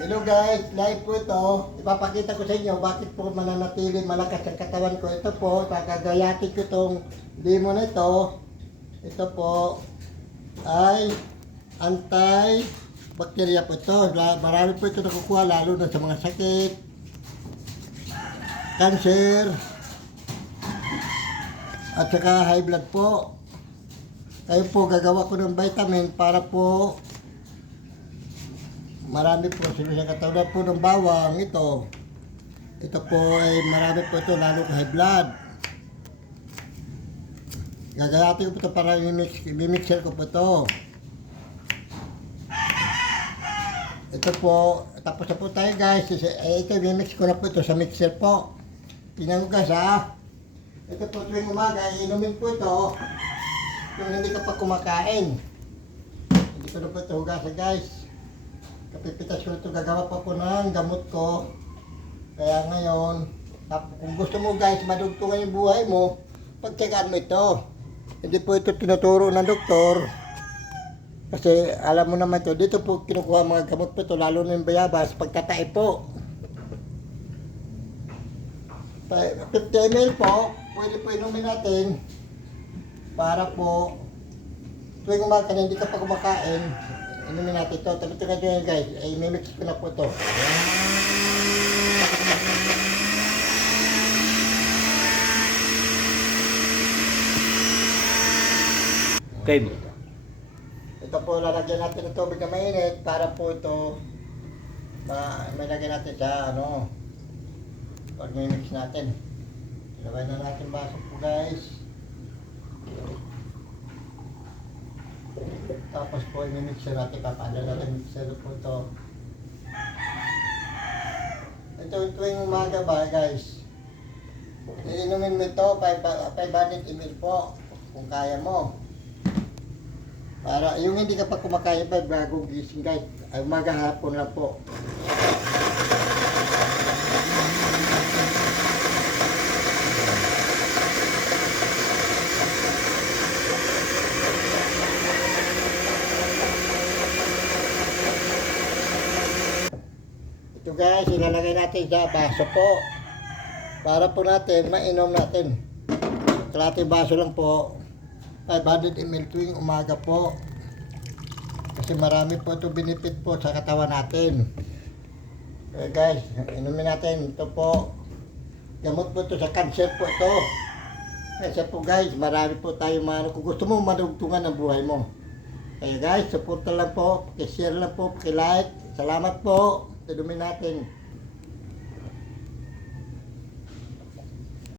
Hello guys, live po ito. Ipapakita ko sa inyo bakit po mananatili malakas ang katawan ko. Ito po, gagayatin ko itong demo na ito. Ito po ay anti-bacteria po ito. Marami po ito nakukuha lalo na sa mga sakit, cancer, at saka high blood po. Kaya po gagawa ko ng vitamin para po marami po sila sa katawan po ng bawang ito. Ito po ay marami po ito lalo sa high blood. Gagayatin ko po ito para mimixer ko po ito. Ito po, tapos na po tayo guys. Ito mimix ko na po ito sa mixer po. Tingnan ko guys ha. Ito po tuwing umaga, inumin po ito. Kung hindi ka pa kumakain. Hindi ko na po ito hugasan guys. Kapipitas ko ito, gagawa pa po ng gamot ko. Kaya ngayon, kung gusto mo guys, madugtungan yung buhay mo, pagtsagaan mo ito. Hindi po ito tinuturo ng doktor. Kasi alam mo naman ito, dito po kinukuha mga gamot po ito, lalo na yung bayabas, pagtatae po. 50 ml po, pwede po inumin natin para po tuwing umaga na hindi ka pa kumakain, inumin natin ito. Tapos ito nga guys, ay mimix ko na po ito. Okay. Ito po, lalagyan natin ng tubig na mainit para po ito may lagyan natin sa pag mimix natin. Ilagay na natin baso po guys. Tapos po i-mixer natin, papaala natin mixer po ito. Ito tuwing umaga ba guys, iinumin mo ito 500 ml po kung kaya mo. Para yung hindi ka pa kumakain pa bago gising guys, ay umaga hapon lang po. Ito guys, ilalagay natin sa baso po para po natin mainom natin. Kalating baso lang po, 500 ml tuwing umaga po. Kasi marami po ito benefit po sa katawan natin. Okay guys, inumin natin. Ito po, gamot po ito sa cancer po ito. Kasi po guys, marami po tayong kung gusto mo madugtungan ang buhay mo. Kaya guys, support lang po, pakishare lang po, pakilike. Salamat po. Inumin natin.